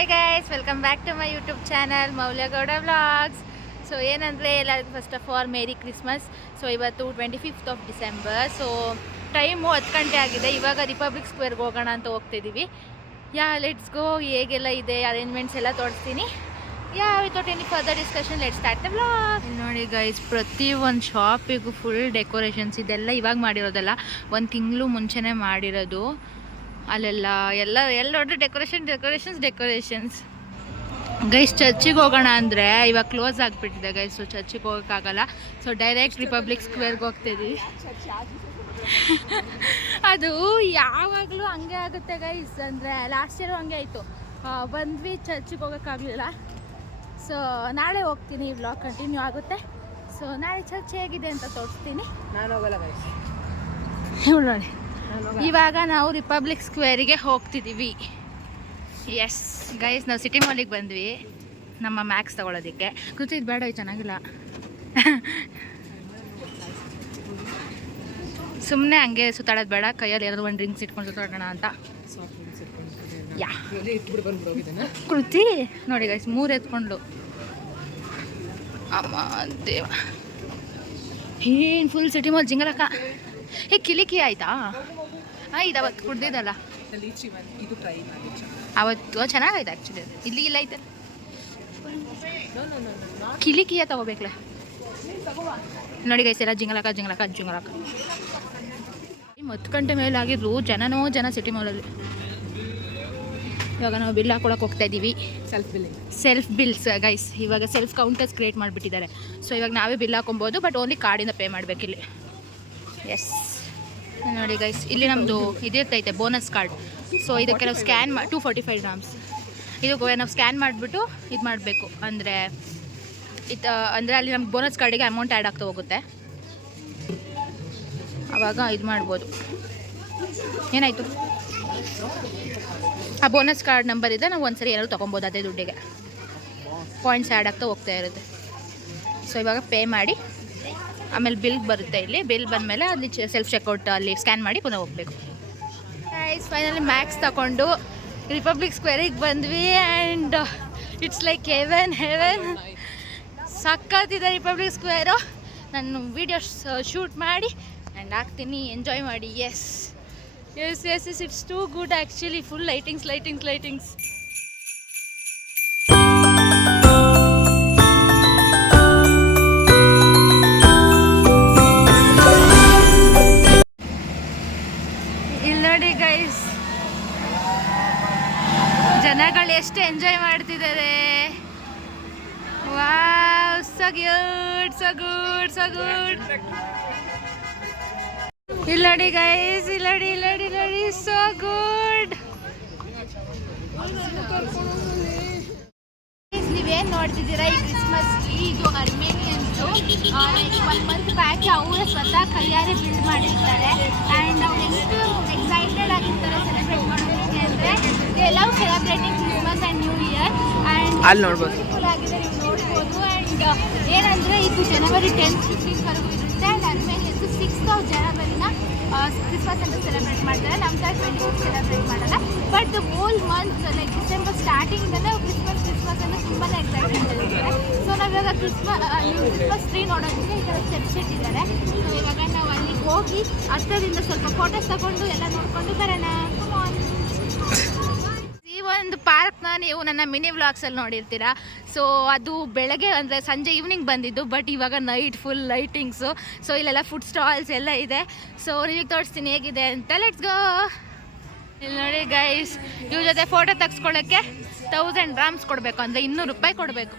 Hi guys, welcome back to my YouTube channel Moulya Gowda vlogs. So ಏನಂದರೆ ಎಲ್ಲರಿಗೂ first of all merry Christmas. So ಇವತ್ತು 25th of December. So time 10 ಗಂಟೆ ಆಗಿದೆ. ಇವಾಗ republic ಸ್ಕ್ವೇರ್ಗೆ ಹೋಗೋಣ ಅಂತ ಹೋಗ್ತಿದ್ದೀವಿ. Let's go. ಹೇಗೆಲ್ಲ ಇದೆ ಅರೇಂಜ್ಮೆಂಟ್ಸ್ ಎಲ್ಲ ತೋರಿಸ್ತೀನಿ. Without any further discussion let's start the vlog. ನೋಡಿ ಗೈಸ್, ಪ್ರತಿಯೊಂದು ಶಾಪಿಗೂ ಫುಲ್ ಡೆಕೋರೇಷನ್ಸ್. ಇದೆಲ್ಲ ಇವಾಗ ಮಾಡಿರೋದಲ್ಲ, 1 ತಿಂಗಳು ಮುಂಚೆನೇ ಮಾಡಿರೋದು. ಅಲ್ಲೆಲ್ಲ ಎಲ್ಲ ಡೆಕೋರೇಷನ್ಸ್ ಗೈಸ್. ಚರ್ಚಿಗೆ ಹೋಗೋಣ ಅಂದರೆ ಇವಾಗ ಕ್ಲೋಸ್ ಆಗಿಬಿಟ್ಟಿದೆ ಗೈಸ್. ಸೊ ಚರ್ಚಿಗೆ ಹೋಗೋಕ್ಕಾಗಲ್ಲ. ಸೊ ಡೈರೆಕ್ಟ್ ರಿಪಬ್ಲಿಕ್ ಸ್ಕ್ವೇರ್ಗೆ ಹೋಗ್ತಿದ್ದೀವಿ. ಅದು ಯಾವಾಗಲೂ ಹಂಗೆ ಆಗುತ್ತೆ ಗೈಸ್. ಅಂದರೆ ಲಾಸ್ಟ್ ಇಯರ್ ಹಂಗೆ ಆಯಿತು. ಬಂದ್ವಿ, ಚರ್ಚಿಗೆ ಹೋಗೋಕ್ಕಾಗಲಿಲ್ಲ. ಸೊ ನಾಳೆ ಹೋಗ್ತೀನಿ, ಈ ವ್ಲಾಗ್ ಕಂಟಿನ್ಯೂ ಆಗುತ್ತೆ. ಸೊ ನಾಳೆ ಚರ್ಚ್ ಹೇಗಿದೆ ಅಂತ ತೋರಿಸ್ತೀನಿ. ನಾನು ಹೋಗಲ್ಲ ಗೈಸ್. ನೋಡಿ, ಇವಾಗ ನಾವು ರಿಪಬ್ಲಿಕ್ ಸ್ಕ್ವೇರಿಗೆ ಹೋಗ್ತಿದ್ದೀವಿ. ಎಸ್ ಗೈಸ್, ನಾವು ಸಿಟಿ ಮಾಲಿಗೆ ಬಂದ್ವಿ ನಮ್ಮ ಮ್ಯಾಕ್ಸ್ ತೊಗೊಳೋದಕ್ಕೆ. ಕೂತಿದ್ದು ಬೇಡ, ಇದು ಚೆನ್ನಾಗಿಲ್ಲ. ಸುಮ್ಮನೆ ಹಂಗೆ ಸುತ್ತಾಡೋದು ಬೇಡ, ಕೈಯಲ್ಲಿ ಏನಾದ್ರು ಒಂದು ಡ್ರಿಂಕ್ಸ್ ಇಟ್ಕೊಂಡು ಸುತ್ತಾಡೋಣ ಅಂತ. ಕೃತಿ ನೋಡಿ ಗೈಸ್, 3 ಎತ್ಕೊಂಡು ಅಮ್ಮ ದೇವ. ಏನು ಫುಲ್ ಸಿಟಿ ಮಾಲ್ ಜಿಂಗಲಕ್ಕ. ಕಿಲಿಕಿ ಆಯ್ತಾ? ಇದು ಅವತ್ತು ಕುಡ್ದಿದ್ದಲ್ಲ, ಅವತ್ತು ಚೆನ್ನಾಗೈತೆ ಆ್ಯಕ್ಚುಲಿ. ಇಲ್ಲಿ ಇಲ್ಲ ಐತಲ್ಲ, ಕಿಲಿಕಿಯ ತಗೋಬೇಕಲ್ಲ. ನೋಡಿ ಗೈಸ್, ಎಲ್ಲ ಜಿಂಗಲಕ್ಕ 10 ಗಂಟೆ ಮೇಲೆ ಆಗಿದ್ರು ಜನ ಸಿಟಿ ಮಾಲಲ್ಲಿ. ಇವಾಗ ನಾವು ಬಿಲ್ ಹಾಕೊಳಕ್ಕೆ ಹೋಗ್ತಾ ಇದ್ದೀವಿ. Self bills guys. ಇವಾಗ ಸೆಲ್ಫ್ ಕೌಂಟರ್ಸ್ ಕ್ರಿಯೇಟ್ ಮಾಡಿಬಿಟ್ಟಿದ್ದಾರೆ. ಸೊ ಇವಾಗ ನಾವೇ ಬಿಲ್ ಹಾಕೊಬೋದು, ಬಟ್ ಓನ್ಲಿ ಕಾರ್ಡಿಂದ ಪೇ ಮಾಡಬೇಕಿಲ್ಲಿ. ಎಸ್ ನೋಡಿ ಗೈಸ್, ಇಲ್ಲಿ ನಮ್ಮದು ಇದಿರ್ತೈತೆ ಬೋನಸ್ ಕಾರ್ಡ್. ಸೊ ಇದಕ್ಕೆ ನಾವು ಸ್ಕ್ಯಾನ್ 245 grams. ಇದು ನಾವು ಸ್ಕ್ಯಾನ್ ಮಾಡಿಬಿಟ್ಟು ಇದು ಮಾಡಬೇಕು. ಅಂದರೆ ಅಲ್ಲಿ ನಮ್ಗೆ ಬೋನಸ್ ಕಾರ್ಡಿಗೆ ಅಮೌಂಟ್ ಆ್ಯಡ್ ಆಗ್ತಾ ಹೋಗುತ್ತೆ. ಆವಾಗ ಇದು ಮಾಡ್ಬೋದು. ಏನಾಯಿತು? ಆ ಬೋನಸ್ ಕಾರ್ಡ್ ನಂಬರ್ ಇದೆ, ನಾವು ಒಂದ್ಸರಿ ಏನಾದ್ರು ತೊಗೊಬೋದು. ಅದೇ ದುಡ್ಡಿಗೆ ಪಾಯಿಂಟ್ಸ್ ಆ್ಯಡ್ ಆಗ್ತಾ ಹೋಗ್ತಾ ಇರುತ್ತೆ. ಸೊ ಇವಾಗ ಪೇ ಮಾಡಿ ಆಮೇಲೆ ಬಿಲ್ ಬರುತ್ತೆ. ಇಲ್ಲಿ ಬಿಲ್ ಬಂದಮೇಲೆ ಅಲ್ಲಿ ಸೆಲ್ಫ್ ಚೆಕ್ಔಟ್ ಅಲ್ಲಿ ಸ್ಕ್ಯಾನ್ ಮಾಡಿ ಪುನಃ ಹೋಗಬೇಕು. ಗೈಸ್, ಫೈನಲಿ ಮ್ಯಾಕ್ಸ್ ತಗೊಂಡು ರಿಪಬ್ಲಿಕ್ ಸ್ಕ್ವೇರಿಗೆ ಬಂದ್ವಿ. And it's like heaven. ಸಕ್ಕತ್ತಿದೆ ರಿಪಬ್ಲಿಕ್ ಸ್ಕ್ವೇರು. ನಾನು ವೀಡಿಯೋಸ್ ಶೂಟ್ ಮಾಡಿ ಆ್ಯಂಡ್ ಹಾಕ್ತೀನಿ, ಎಂಜಾಯ್ ಮಾಡಿ. Yes it's too good actually. Full lightings. ನೋಡಿ ಗೈಸ್, ಜನಗಳು ಎಷ್ಟು ಎಂಜಾಯ್ ಮಾಡ್ತಿದ್ದಾರೆ. Wow, so good. ಇಲ್ಲಿ ನೋಡಿ ಗೈಸ್, ಇಲ್ಲಿ ನೋಡಿ, so good. ನೀವೇನು ನೋಡ್ತಿದ್ದೀರಾ, ಈ ಕ್ರಿಸ್ಮಸ್ ಟ್ರೀ ಇದು ಅರ್ಮೇನಿಯನ್ಸು. 1 month ಬ್ಯಾಕ್ ಅವರೇ ಸ್ವತಃ ಕೈಯಾರೆ ಬಿಲ್ಡ್ ಮಾಡಿರ್ತಾರೆ. ಆ್ಯಂಡ್ ಅವ್ರು ಎಷ್ಟು ಎಕ್ಸೈಟೆಡ್ ಆಗಿರ್ತಾರೆ ಸೆಲೆಬ್ರೇಟ್ ಮಾಡೋದಕ್ಕೆ ಅಂದರೆ they love celebrating Christmas and new year. And ಅಲ್ಲಿ ನೋಡ್ಬೋದು, ಬ್ಯೂಟಿಫುಲ್ ಆಗಿದೆ, ನೀವು ನೋಡ್ಬೋದು. ಆ್ಯಂಡ್ ಏನಂದರೆ ಇದು ಜನವರಿ 10th 15th ಇರುತ್ತೆ. ಆ್ಯಂಡ್ ಅರ್ಮೇನಿಯನ್ಸು 6th ಜನವರಿನ ಕ್ರಿಸ್ಮಸ್ ಅಂತ ಸೆಲೆಬ್ರೇಟ್ ಮಾಡ್ತಾರೆ. ನಮ್ಮ ಸೈಡ್ 25th ಸೆಲೆಬ್ರೇಟ್ ಮಾಡಲ್ಲ. But whole month like December ಸ್ಟಾರ್ಟಿಂಗಲ್ಲೇ ಕ್ರಿಸ್ಮಸ್ ಅಂದರೆ ತುಂಬಾ ಎಕ್ಸೈಟೆಡ್ ಇರ್ತಾರೆ. ಸೊ ನಾವಿವಾಗ ಕ್ರಿಸ್ಮಸ್ ಟ್ರೀ ನೋಡೋದಕ್ಕೆ ಈ ಥರ ಸ್ಟೆಪ್ಸ್ ಇಟ್ಟಿದ್ದಾರೆ. ಸೊ ಇವಾಗ ನಾವು ಅಲ್ಲಿಗೆ ಹೋಗಿ ಹತ್ತಿರದಿಂದ ಸ್ವಲ್ಪ ಫೋಟೋಸ್ ತಗೊಂಡು ಎಲ್ಲ ನೋಡಿಕೊಂಡು ಬರೋಣ. ಈ ಒಂದು ಪಾರ್ಕ್ನ ನೀವು ನನ್ನ ಮಿನಿ ವ್ಲಾಗ್ಸಲ್ಲಿ ನೋಡಿರ್ತೀರಾ. ಸೊ ಅದು ಬೆಳಗ್ಗೆ ಅಂದರೆ ಸಂಜೆ ಈವ್ನಿಂಗ್ ಬಂದಿದ್ದು, ಬಟ್ ಇವಾಗ ನೈಟ್ ಫುಲ್ ಲೈಟಿಂಗ್ಸು. ಸೊ ಇಲ್ಲೆಲ್ಲ ಫುಡ್ ಸ್ಟಾಲ್ಸ್ ಎಲ್ಲ ಇದೆ. ಸೊ ನಿಮಗೆ ತೋರಿಸ್ತೀನಿ ಹೇಗಿದೆ ಅಂತ. Let's go. ಇಲ್ಲಿ ನೋಡಿ ಗೈಸ್, ಇವ್ರ ಜೊತೆ ಫೋಟೋ ತೆಗೆಸ್ಕೊಳ್ಳೋಕ್ಕೆ 1000 grams ಕೊಡಬೇಕು, ಅಂದರೆ 200 ರೂಪಾಯಿ ಕೊಡಬೇಕು.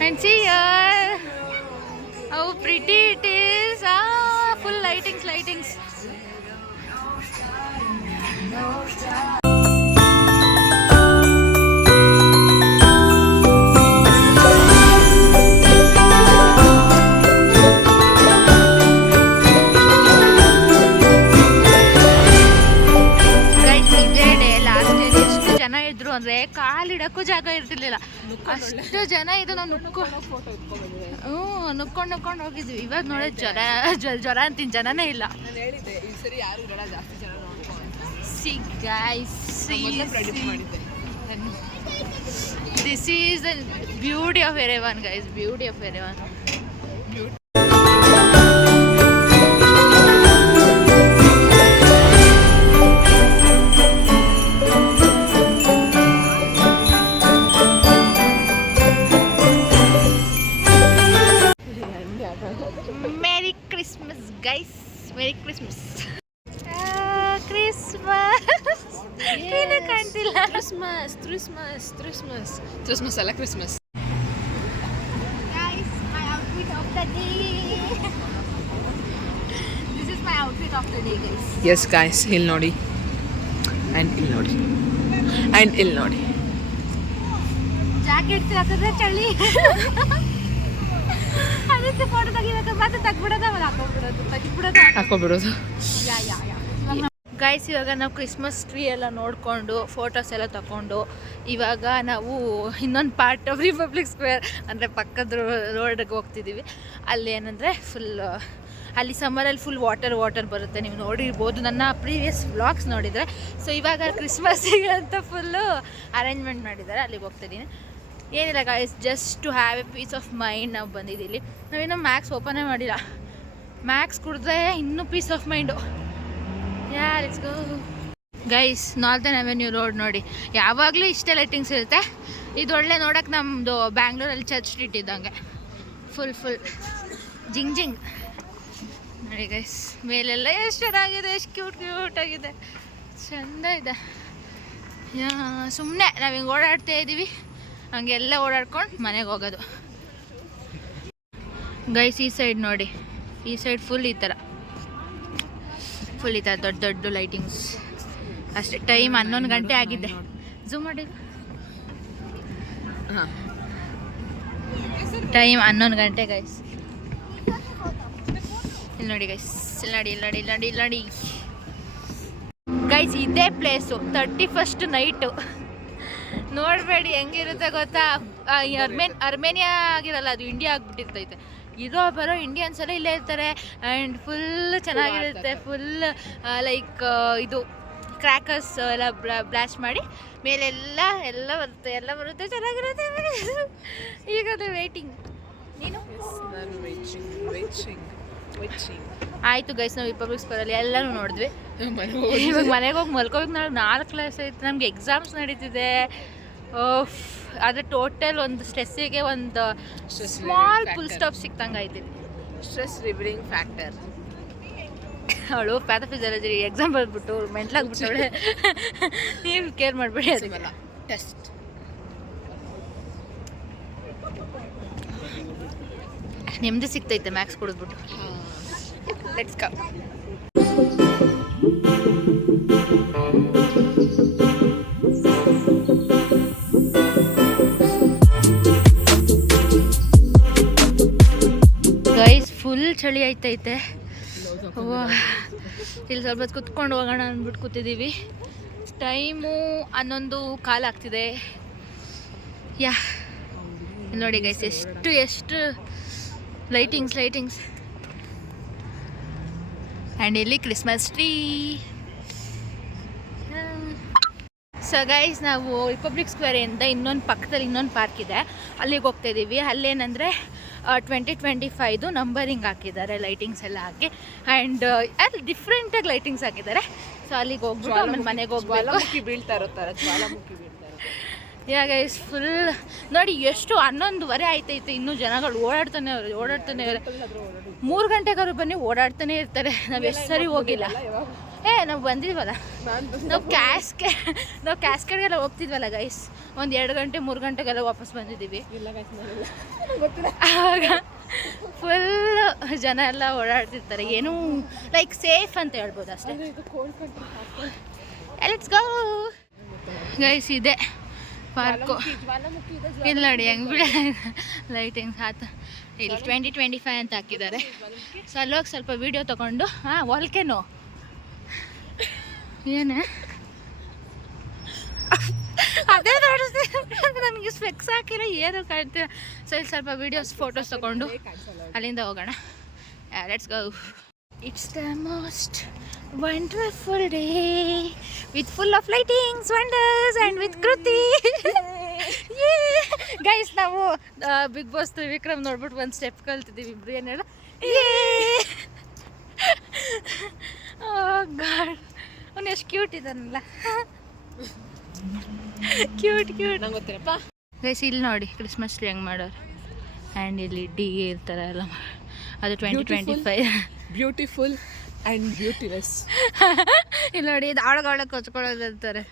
And C how pretty it is. Full lightings. ಅಂದರೆ ಕಾಲಿಡಕ್ಕೂ ಜಾಗ ಇರ್ತಿರ್ಲಿಲ್ಲ, ಅಷ್ಟು ಜನ ಇದು. ನಾವು ನುಕ್ಕೊಂಡು ಹೋಗಿದ್ವಿ. ಇವಾಗ ನೋಡಿ ಜ್ವರ ಅಂತೀನಿ, ಜನನೇ ಇಲ್ಲ. See guys, this is the beauty of Yerevan, guys. Beauty of Yerevan. Merry Christmas, guys. Merry Christmas. Christmas. Christmas alla Christmas. Guys, my outfit of the day. This is my outfit of the day, guys. Yes guys, ಇಲ್ಲಿ ನೋಡಿ and ಇಲ್ಲಿ ನೋಡಿ and ಇಲ್ಲಿ ನೋಡಿ. Jacket ಹಾಕಿದ್ರೆ ಚಳಿ. ಅದಕ್ಕೆ photo ತೆಗಿಬೇಕು ಮತ್ತೆ ತೆಗ್ಬಿಡೋದು ಆಮೇಲೆ ಹಾಕೋಬಿಡೋದು. ಗೈಸ್, ಇವಾಗ ನಾವು ಕ್ರಿಸ್ಮಸ್ ಟ್ರೀ ಎಲ್ಲ ನೋಡಿಕೊಂಡು ಫೋಟೋಸ್ ಎಲ್ಲ ತಗೊಂಡು ಇವಾಗ ನಾವು ಇನ್ನೊಂದು ಪಾರ್ಟ್ ಆಫ್ ರಿಪಬ್ಲಿಕ್ ಸ್ಕ್ವೇರ್ ಅಂದರೆ ಪಕ್ಕದ ರೋಡ್ಗೆ ಹೋಗ್ತಿದ್ದೀವಿ. ಅಲ್ಲಿ ಏನಂದರೆ ಅಲ್ಲಿ ಸಮ್ಮರಲ್ಲಿ ಫುಲ್ ವಾಟರ್ ಬರುತ್ತೆ. ನೀವು ನೋಡಿರ್ಬೋದು ನನ್ನ ಪ್ರೀವಿಯಸ್ ವ್ಲಾಗ್ಸ್ ನೋಡಿದರೆ. ಸೊ ಇವಾಗ ಕ್ರಿಸ್ಮಸ್ಸಿಗೆ ಅಂತ ಫುಲ್ಲು ಅರೇಂಜ್ಮೆಂಟ್ ಮಾಡಿದ್ದಾರೆ, ಅಲ್ಲಿಗೆ ಹೋಗ್ತಿದ್ದೀನಿ. ಏನಿಲ್ಲ guys, just to have a peace of mind ನಾವು ಬಂದಿದ್ದೀವಿ. ನಾವಿನ್ನೂ ಮ್ಯಾಕ್ಸ್ ಓಪನೇ ಮಾಡಿಲ್ಲ. ಮ್ಯಾಕ್ಸ್ ಕುಡಿದ್ರೆ ಇನ್ನೂ peace of mind. Let's go guys. Northern avenue road ನೋಡಿ, ಯಾವಾಗಲೂ ಇಷ್ಟೇ ಲೈಟಿಂಗ್ಸ್ ಇರುತ್ತೆ. ಇದು ಒಳ್ಳೆ ನೋಡೋಕೆ ನಮ್ಮದು ಬ್ಯಾಂಗ್ಳೂರಲ್ಲಿ ಚರ್ಚ್ ಸ್ಟ್ರೀಟ್ ಇದ್ದಂಗೆ ಫುಲ್ ಜಿಂಗ್ ನೋಡಿ ಗೈಸ್. ಮೇಲೆಲ್ಲ ಎಷ್ಟು ಚೆನ್ನಾಗಿದೆ, ಎಷ್ಟು ಕ್ಯೂಟ್ ಆಗಿದೆ, ಚೆಂದ ಇದೆ. ಸುಮ್ಮನೆ ನಾವು ಹಿಂಗೆ ಓಡಾಡ್ತಾ ಇದ್ದೀವಿ, ಹಂಗೆಲ್ಲ ಓಡಾಡ್ಕೊಂಡು ಮನೆಗೆ ಹೋಗೋದು. ಗೈಸ್ ಈ ಸೈಡ್ ನೋಡಿ, ಈ ಸೈಡ್ ಫುಲ್ ಈ ಥರ ದೊಡ್ಡ ಲೈಟಿಂಗ್ಸ್ ಅಷ್ಟೇ. ಟೈಮ್ 11 ಗಂಟೆ ಆಗಿದೆ. ಝೂಮ್ ಮಾಡಿ, ಟೈಮ್ 11 ಗಂಟೆ ಗೈಸ್. ಇಲ್ಲಿ ನೋಡಿ ಗೈಸ್, ಇಲ್ಲಿ ನೋಡಿ ಗೈಸ್, ಇದೇ ಪ್ಲೇಸು 31st ನೈಟು. ನೋಡಬೇಡಿ ಹೆಂಗಿರುತ್ತೆ ಗೊತ್ತಾ, ಅರ್ಮೇನಿಯಾ ಆಗಿರಲ್ಲ, ಅದು ಇಂಡಿಯಾ ಆಗಿಬಿಟ್ಟಿರ್ತೈತೆ. ಬರೋ ಇಂಡಿಯನ್ಸ್ ಎಲ್ಲ ಇಲ್ಲೇ ಇರ್ತಾರೆ. ಆ್ಯಂಡ್ ಫುಲ್ ಚೆನ್ನಾಗಿರುತ್ತೆ. ಫುಲ್ ಲೈಕ್ ಇದು ಕ್ರ್ಯಾಕರ್ಸ್ ಎಲ್ಲ ಬ್ಲಾಸ್ಟ್ ಮಾಡಿ ಮೇಲೆಲ್ಲ ಬರುತ್ತೆ ಚೆನ್ನಾಗಿರುತ್ತೆ. ಈಗ ಅದು ವೇಟಿಂಗ್. ನೀನು ಆಯಿತು ಗೈಸ್, ನಾವು ರಿಪಬ್ಲಿಕ್ ಸ್ಕ್ವೇರಲ್ಲಿ ಎಲ್ಲನೂ ನೋಡಿದ್ವಿ. ಇವಾಗ ಮನೆಗೆ ಹೋಗಿ ಮಲ್ಕೋಬೇಕು. ನಾವು 4 ಕ್ಲಾಸ್ ಐತೆ, ನಮಗೆ ಎಕ್ಸಾಮ್ಸ್ ನಡೀತಿದೆ. ಆದರೆ ಟೋಟಲ್ ಒಂದು ಸ್ಟ್ರೆಸ್ಸಿಗೆ ಒಂದು ಸ್ಮಾಲ್ ಫುಲ್ ಸ್ಟಾಪ್ ಸಿಕ್ತಂಗೆ ಆಯ್ತಿದೆ. Stress relieving factor. ಅವಳು ಪ್ಯಾಥೋಫಿಸಿಯಾಲಜಿ ಎಕ್ಸಾಮ್ ಬರೆದ್ಬಿಟ್ಟು ಮೆಂಟ್ಲಾಗ್ಬಿಟ್ಟವಳೆ. ನೀವು ಕೇರ್ ಮಾಡಬೇಡಿ, ಅದಕ್ಕೆಲ್ಲ ಟೆಸ್ಟ್. ನೆಮ್ಮದಿ ಸಿಗ್ತೈತೆ ಮ್ಯಾಕ್ಸ್ ಕುಡಿದ್ಬಿಟ್ಟು. Let's go. ಗೈಸ್ ಫುಲ್ ಚಳಿ ಆಯ್ತೈತೆ. ಇಲ್ಲಿ ಸ್ವಲ್ಪ ಹೊತ್ತು ಕುತ್ಕೊಂಡು ಹೋಗೋಣ ಅಂದ್ಬಿಟ್ಟು ಕೂತಿದ್ದೀವಿ. ಟೈಮು 11:15 ಆಗ್ತಿದೆ. ನೋಡಿ ಗೈಸ್, ಎಷ್ಟು ಲೈಟಿಂಗ್ಸ್ ಆ್ಯಂಡ್ ಇಲ್ಲಿ ಕ್ರಿಸ್ಮಸ್ ಟ್ರೀ. ಸೊ ಗೈಸ್, ನಾವು ರಿಪಬ್ಲಿಕ್ ಸ್ಕ್ವೇರಿಂದ ಪಕ್ಕದಲ್ಲಿ ಇನ್ನೊಂದು ಪಾರ್ಕ್ ಇದೆ, ಅಲ್ಲಿಗೆ ಹೋಗ್ತಾ ಇದ್ದೀವಿ. ಅಲ್ಲೇನಂದರೆ 2025 ನಂಬರಿಂಗ್ ಹಾಕಿದ್ದಾರೆ, ಲೈಟಿಂಗ್ಸ್ ಎಲ್ಲ ಹಾಕಿ. ಆ್ಯಂಡ್ ಅಲ್ಲಿ ಡಿಫ್ರೆಂಟಾಗಿ ಲೈಟಿಂಗ್ಸ್ ಹಾಕಿದ್ದಾರೆ. ಸೊ ಅಲ್ಲಿಗೆ ಹೋಗ್ಬಿಟ್ಟು ಆಮೇಲೆ ಮನೆಗೆ ಹೋಗ್ಬೇಕು. ಬೀಳ್ತಾ ಇರ್ತಾರೆ, ಜ್ವಾಲಾಮುಖಿ ಬೀಳ್ತಾರೆ. ಗೈಸ್ ಫುಲ್ ನೋಡಿ, ಎಷ್ಟು 11:15 ಆಯ್ತೈತೆ, ಇನ್ನೂ ಜನಗಳು ಓಡಾಡ್ತಾನೆ 3 ಗಂಟೆಗಾರು ಬನ್ನಿ ಓಡಾಡ್ತಾನೆ ಇರ್ತಾರೆ. ನಾವು ಎಷ್ಟು ಸರಿ ಹೋಗಿಲ್ಲ. ನಾವು ಬಂದಿದ್ವಲ್ಲ, ನಾವು ಕ್ಯಾಸ್ಕೆಡ್ಗೆಲ್ಲ ಹೋಗ್ತಿದ್ವಲ್ಲ ಗೈಸ್, ಒಂದು 2 ಗಂಟೆ 3 ಗಂಟೆಗೆಲ್ಲ ವಾಪಸ್ ಬಂದಿದ್ದೀವಿ. ಆವಾಗ ಫುಲ್ ಜನ ಎಲ್ಲ ಓಡಾಡ್ತಿರ್ತಾರೆ. ಏನೂ ಲೈಕ್ ಸೇಫ್ ಅಂತ ಹೇಳ್ಬೋದು ಅಷ್ಟೇ. Let's go guys. ಇದೆ ಪಾರ್ಕು. ಇಲ್ಲಿ ನೋಡಿ ಹೆಂಗೆ ಬಿಡ ಲೈಟಿಂಗ್ಸ್ ಇಲ್ಲಿ 2025 ಅಂತ ಹಾಕಿದ್ದಾರೆ. ಸೊ ಅಲ್ಲೋಗಿ ಸ್ವಲ್ಪ ವೀಡಿಯೋ ತೊಗೊಂಡು ವಾಲ್ಕೆನೋ ಏನೇ ಅದೇ ನೋಡಿಸ್ತೀನಿ, ನನಗೆ ಸ್ಪೆಕ್ಸ್ ಹಾಕಿರೋ ಏನೋ ಕಾಣ್ತೀರ. ಸೊ ಇಲ್ಲಿ ಸ್ವಲ್ಪ ವೀಡಿಯೋಸ್ ಫೋಟೋಸ್ ತೊಗೊಂಡು ಅಲ್ಲಿಂದ ಹೋಗೋಣ. Let's go. It's the most wonderful day with full of lightings, wonders and with Kruti. Guys ನಾವು ಬಿಗ್ ಬಾಸ್ ತ್ರಿವಿಕ್ರಮ್ ನೋಡ್ಬಿಟ್ಟು ಒಂದು ಸ್ಟೆಪ್ ಕಲ್ತಿದ್ದೀವಿ ಇಬ್ರು ಏನು ಹೇಳ ಗಾಡ್ ಅವ್ನು ಎಷ್ಟು ಕ್ಯೂಟ್ ಇದ್ದಾನಲ್ಲ ಕ್ಯೂಟ್ ನಂಗೆ ಗೊತ್ತಿರಪ್ಪ ಗೈಸ್ ಇಲ್ಲಿ ನೋಡಿ ಕ್ರಿಸ್ಮಸ್ ಟ್ರೀ ಹೆಂಗೆ ಮಾಡೋರು ಆ್ಯಂಡ್ ಇಲ್ಲಿ ಡಿ ಇರ್ತಾರೆ ಎಲ್ಲ ಅದು 2025 ಬ್ಯೂಟಿಫುಲ್ ಆ್ಯಂಡ್ ಬ್ಯೂಟಿಲೆಸ್. ಇಲ್ಲಿ ನೋಡಿ ಇದು ಆಳಗಾಳ ಕೊಚ್ಕೊಳ್ಳೋದು ಅಂತಾರೆ.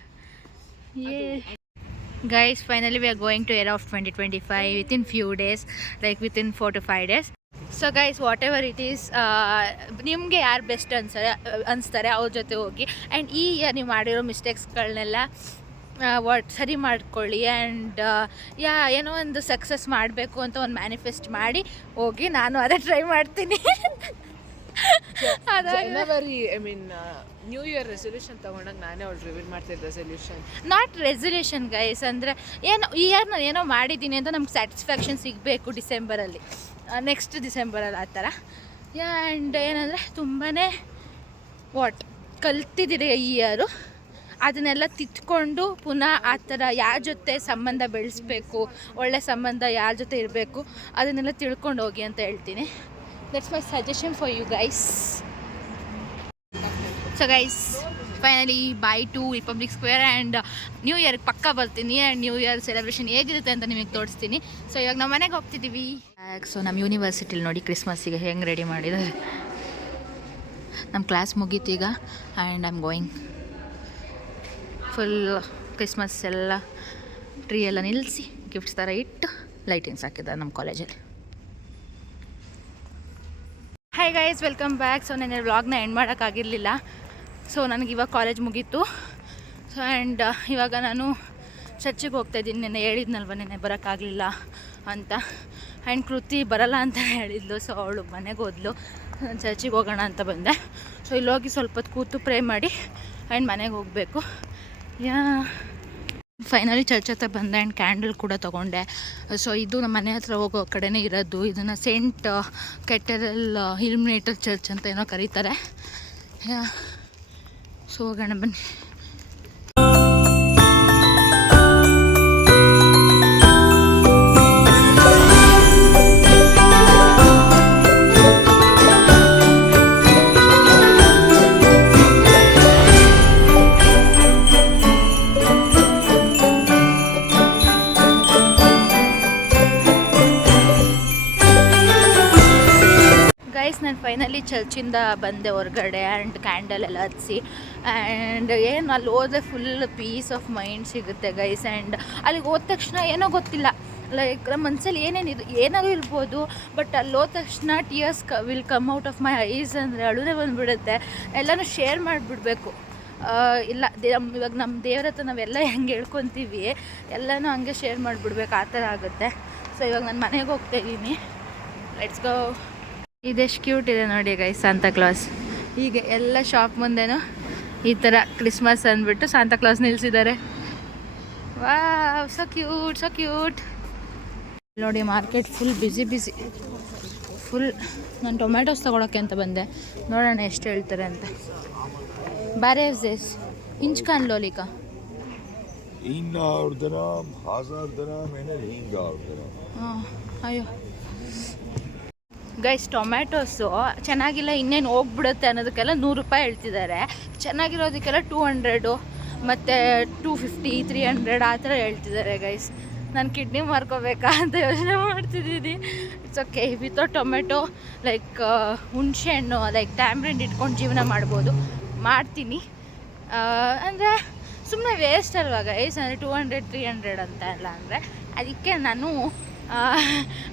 Guys, finally we are going to era of 2025 within few days, like within 4 to 5 days. So guys, whatever it is, ನಿಮಗೆ ಯಾರು ಬೆಸ್ಟ್ ಅನಿಸ್ತಾರೆ ಅವ್ರ ಜೊತೆ ಹೋಗಿ ಆ್ಯಂಡ್ ಈ ಇಯರ್ ನೀವು ಮಾಡಿರೋ ಮಿಸ್ಟೇಕ್ಸ್ಗಳನ್ನೆಲ್ಲ ಸರಿ ಮಾಡ್ಕೊಳ್ಳಿ ಆ್ಯಂಡ್ ಏನೋ ಒಂದು ಸಕ್ಸಸ್ ಮಾಡಬೇಕು ಅಂತ ಒಂದು ಮ್ಯಾನಿಫೆಸ್ಟ್ ಮಾಡಿ ಹೋಗಿ. ನಾನು ಅದೇ ಟ್ರೈ ಮಾಡ್ತೀನಿ. ಜನವರಿ ನ್ಯೂ ಇಯರ್ ರೆಸೊಲ್ಯೂಷನ್ ತೊಗೊಂಡಾಗ ನಾನೇ ಅವ್ಳು ರಿವೀಲ್ ಮಾಡ್ತಿದ್ದೆ ರೆಸೊಲ್ಯೂಷನ್, ನಾಟ್ ರೆಸೊಲ್ಯೂಷನ್ ಗೈಸ್. ಅಂದರೆ ಏನೋ ಈ ಇಯರ್ ನಾನು ಏನೋ ಮಾಡಿದ್ದೀನಿ ಅಂತ ನಮ್ಗೆ ಸ್ಯಾಟಿಸ್ಫ್ಯಾಕ್ಷನ್ ಸಿಗಬೇಕು ಡಿಸೆಂಬರಲ್ಲಿ, ನೆಕ್ಸ್ಟ್ ಡಿಸೆಂಬರಲ್ಲಿ ಆ ಥರ. ಆ್ಯಂಡ್ ಏನಂದರೆ ತುಂಬಾ ಕಲ್ತಿದ್ದೀರಿ ಈ ಇಯರು, ಅದನ್ನೆಲ್ಲ ತಿದ್ಕೊಂಡು ಪುನಃ ಆ ಥರ ಯಾರ ಜೊತೆ ಸಂಬಂಧ ಬೆಳೆಸ್ಬೇಕು, ಒಳ್ಳೆ ಸಂಬಂಧ ಯಾರ ಜೊತೆ ಇರಬೇಕು ಅದನ್ನೆಲ್ಲ ತಿಳ್ಕೊಂಡು ಹೋಗಿ ಅಂತ ಹೇಳ್ತೀನಿ. That's my suggestion for you guys. So guys finally bye to Republic Square and new ಇಯರ್ಗೆ ಪಕ್ಕ ಬರ್ತೀನಿ ಆ್ಯಂಡ್ ನ್ಯೂ ಇಯರ್ ಸೆಲೆಬ್ರೇಷನ್ ಹೇಗಿರುತ್ತೆ ಅಂತ ನಿಮಗೆ ತೋರಿಸ್ತೀನಿ. ಸೊ ಇವಾಗ ನಾವು ಮನೆಗೆ ಹೋಗ್ತಿದ್ದೀವಿ. ಸೊ ನಮ್ಮ ಯೂನಿವರ್ಸಿಟಿಲಿ ನೋಡಿ ಕ್ರಿಸ್ಮಸ್ಸಿಗೆ ಹೆಂಗೆ ರೆಡಿ ಮಾಡಿದ್ದಾರೆ. ನಮ್ಮ ಕ್ಲಾಸ್ ಮುಗೀತು ಈಗ and I am going. Full Christmas ಎಲ್ಲ ಟ್ರೀ ಎಲ್ಲ ನಿಲ್ಲಿಸಿ ಗಿಫ್ಟ್ಸ್ ಥರ ಇಟ್ಟು ಲೈಟಿಂಗ್ಸ್ ಹಾಕಿದ್ದಾರೆ ನಮ್ಮ ಕಾಲೇಜಲ್ಲಿ. Hi guys, welcome back. So ನಾನು ವ್ಲಾಗ್ನ ಎಂಡ್ ಮಾಡೋಕ್ಕಾಗಿರಲಿಲ್ಲ. ಸೊ ನನಗೆ ಇವಾಗ ಕಾಲೇಜ್ ಮುಗೀತು. ಸೊ ಆ್ಯಂಡ್ ಇವಾಗ ನಾನು ಚರ್ಚಿಗೆ ಹೋಗ್ತಾಯಿದ್ದೀನಿ. ನೆನ್ನೆ ಹೇಳಿದ್ನಲ್ವ ನೆನ್ನೆ ಬರೋಕ್ಕಾಗಲಿಲ್ಲ ಅಂತ. ಆ್ಯಂಡ್ ಕೃತಿ ಬರಲ್ಲ ಅಂತ ಹೇಳಿದ್ಲು. ಸೊ ಅವಳು ಮನೆಗೆ ಹೋದ್ಲು, ಚರ್ಚಿಗೆ ಹೋಗೋಣ ಅಂತ ಬಂದೆ. ಸೊ ಇಲ್ಲಿ ಹೋಗಿ ಸ್ವಲ್ಪ ಹೊತ್ತು ಕೂತು ಪ್ರೇ ಮಾಡಿ ಆ್ಯಂಡ್ ಮನೆಗೆ ಹೋಗಬೇಕು. ಫೈನಲಿ ಚರ್ಚ್ ಹತ್ರ ಬಂದೆ ಆ್ಯಂಡ್ ಕ್ಯಾಂಡಲ್ ಕೂಡ ತೊಗೊಂಡೆ. ಸೊ ಇದು ನಮ್ಮ ಮನೆ ಹತ್ರ ಹೋಗೋ ಕಡೆನೇ ಇರೋದು. ಇದನ್ನು ಸೇಂಟ್ ಕೆಟರಲ್ ಇಲ್ಯುಮಿನೇಟರ್ ಚರ್ಚ್ ಅಂತ ಏನೋ ಕರೀತಾರೆ. ಸೊ ಹೋಗೋಣ ಬನ್ನಿ. ನಾನು ಫೈನಲಿ ಚರ್ಚಿಂದ ಬಂದೆ ಹೊರಗಡೆ ಆ್ಯಂಡ್ ಕ್ಯಾಂಡಲ್ ಎಲ್ಲ ಹಚ್ಚಿ ಆ್ಯಂಡ್ ಏನು ಅಲ್ಲಿ ಹೋದ್ರೆ ಫುಲ್ ಪೀಸ್ ಆಫ್ ಮೈಂಡ್ ಸಿಗುತ್ತೆ ಗೈಸ್. ಆ್ಯಂಡ್ ಅಲ್ಲಿಗೆ ಹೋದ ತಕ್ಷಣ ಏನೋ ಗೊತ್ತಿಲ್ಲ, ಲೈಕ್ ನಮ್ಮ ಮನಸ್ಸಲ್ಲಿ ಏನಾದರೂ ಇರ್ಬೋದು, ಬಟ್ ಅಲ್ಲಿ ಹೋದ ತಕ್ಷಣ tears will come out of my ice ಅಂದರೆ ಅಳುದೇ ಬಂದುಬಿಡುತ್ತೆ. ಎಲ್ಲನೂ ಶೇರ್ ಮಾಡಿಬಿಡ್ಬೇಕು. ಇಲ್ಲ ಇವಾಗ ನಮ್ಮ ದೇವ್ರ ಹತ್ರ ನಾವೆಲ್ಲ ಹೆಂಗೆ ಹೇಳ್ಕೊತೀವಿ ಎಲ್ಲನೂ ಹಂಗೆ ಶೇರ್ ಮಾಡಿಬಿಡ್ಬೇಕು, ಆ ಥರ ಆಗುತ್ತೆ. ಸೊ ಇವಾಗ ನಾನು ಮನೆಗೆ ಹೋಗ್ತಾಯಿದ್ದೀನಿ. Let's go. ಇದೆಷ್ಟು ಕ್ಯೂಟ್ ಇದೆ ನೋಡಿ ಗೈಸ್ ಸಾಂತಾ ಕ್ಲಾಸ್. ಹೀಗೆ ಎಲ್ಲ ಶಾಪ್ ಮುಂದೆನೂ ಈ ಥರ ಕ್ರಿಸ್ಮಸ್ ಅಂದ್ಬಿಟ್ಟು ಸಾಂತಾ ಕ್ಲಾಸ್ ನಿಲ್ಲಿಸಿದ್ದಾರೆ. Wow, so cute, so cute. ನೋಡಿ ಮಾರ್ಕೆಟ್ ಫುಲ್ ಬ್ಯುಸಿ ಫುಲ್. ನಾನು ಟೊಮ್ಯಾಟೋಸ್ ತೊಗೊಳಕ್ಕೆ ಅಂತ ಬಂದೆ, ನೋಡೋಣ ಎಷ್ಟು ಹೇಳ್ತಾರೆ ಅಂತ. ಬಾರೆ ದೇಸ್ ಇಂಚ್ ಕಾನ್ ಲೋಲಿಕಾ 1000 dirham, 1000 dirham, and 1000 dirham. ಅಯ್ಯೋ ಗೈಸ್, ಟೊಮ್ಯಾಟೋಸು ಚೆನ್ನಾಗಿಲ್ಲ ಇನ್ನೇನು ಹೋಗ್ಬಿಡುತ್ತೆ ಅನ್ನೋದಕ್ಕೆಲ್ಲ 100 ರೂಪಾಯಿ ಹೇಳ್ತಿದ್ದಾರೆ. ಚೆನ್ನಾಗಿರೋದಕ್ಕೆಲ್ಲ 200 ಮತ್ತು 250, 300 ಆ ಥರ ಹೇಳ್ತಿದ್ದಾರೆ ಗೈಸ್. ನಾನು ಕಿಡ್ನಿ ಮಾರ್ಕೋಬೇಕಾ ಅಂತ ಯೋಚನೆ ಮಾಡ್ತಿದ್ದೀನಿ. It's okay. Without tomato like ಹುಣಸೆ ಹಣ್ಣು ಲೈಕ್ ಟ್ಯಾಮ್ರಿಂಡ್ ಇಟ್ಕೊಂಡು ಜೀವನ ಮಾಡ್ಬೋದು, ಮಾಡ್ತೀನಿ. ಅಂದರೆ ಸುಮ್ಮನೆ ವೇಸ್ಟ್ ಅಲ್ವಾ ಗೈಸ್, ಅಂದರೆ 200, 300 ಅಂತ ಎಲ್ಲ ಅಂದರೆ ಅದಕ್ಕೆ ನಾನು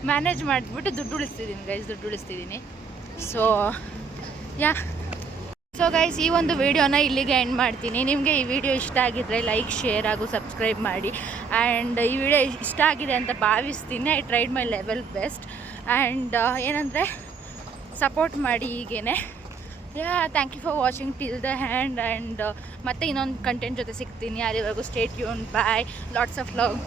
ಮ್ಯಾನೇಜ್ ಮಾಡಿಬಿಟ್ಟು ದುಡ್ಡು ಉಳಿಸ್ತಿದ್ದೀನಿ. ಸೊ ಗೈಸ್, ಈ ಒಂದು ವಿಡಿಯೋನ ಇಲ್ಲಿಗೆ ಎಂಡ್ ಮಾಡ್ತೀನಿ. ನಿಮಗೆ ಈ ವಿಡಿಯೋ ಇಷ್ಟ ಆಗಿದ್ದರೆ ಲೈಕ್, ಶೇರ್ ಹಾಗೂ ಸಬ್ಸ್ಕ್ರೈಬ್ ಮಾಡಿ. ಆ್ಯಂಡ್ ಈ ವಿಡಿಯೋ ಇಷ್ಟ ಆಗಿದೆ ಅಂತ ಭಾವಿಸ್ತೀನಿ. I tried my level best. And ಏನಂದರೆ ಸಪೋರ್ಟ್ ಮಾಡಿ ಹೀಗೇ. Thank you for watching till the end. And ಮತ್ತೆ ಇನ್ನೊಂದು ಕಂಟೆಂಟ್ ಜೊತೆ ಸಿಗ್ತೀನಿ. ಅಲ್ಲಿವರೆಗೂ stay tuned. Bye, lots of love.